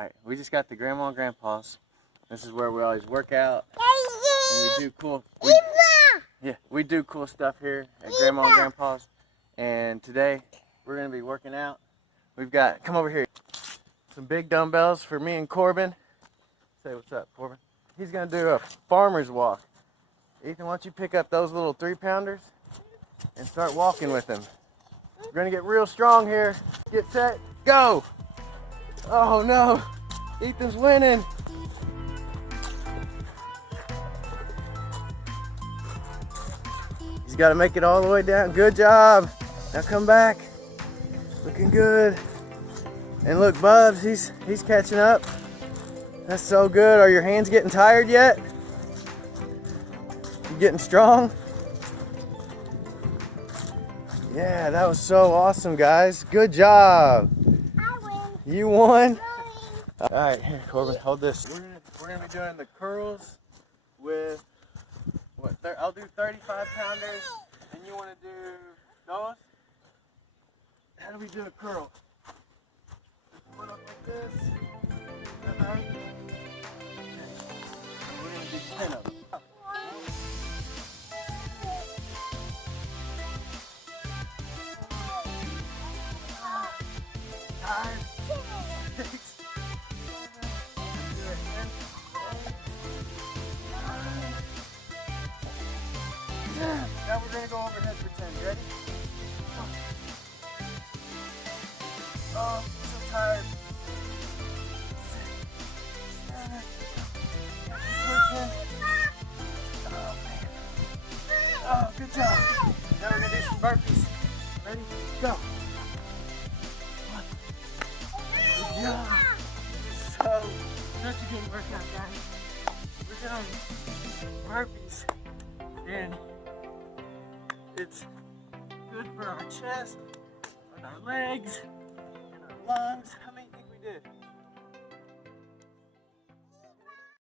Alright, we just got the grandma and grandpa's. This is where we always work out. And we do we do cool stuff here at grandma and grandpa's. And today we're gonna be working out. We've got, come over here, some big dumbbells for me and Corbin. Say what's up, Corbin. He's gonna do a farmer's walk. Ethan, why don't you pick up those little 3-pounders and start walking with them. We're gonna get real strong here. Get set, go! Oh no, Ethan's winning. He's gotta make it all the way down. Good job. Now come back. Looking good. And look, Bubs, he's catching up. That's so good. Are your hands getting tired yet? You getting strong? Yeah, that was so awesome, guys. Good job. I win. You won? All right, here, Corbin, hold this. We're gonna be doing the curls with, what, I'll do 35-pounders, and you wanna do those? How do we do a curl? Just put up like this. Is that right? Okay. We're gonna do 10 of them. Tired? Now we're going to go overhead for 10. You ready? Oh, I'm so tired. 6, 7, pushing. Oh, man. Oh, good job. Now we're going to do some burpees. Ready? Go. Good job. Such a good workout, guys. We're doing burpees. And it's good for our chest, and our legs, and our lungs. How many do you think we did?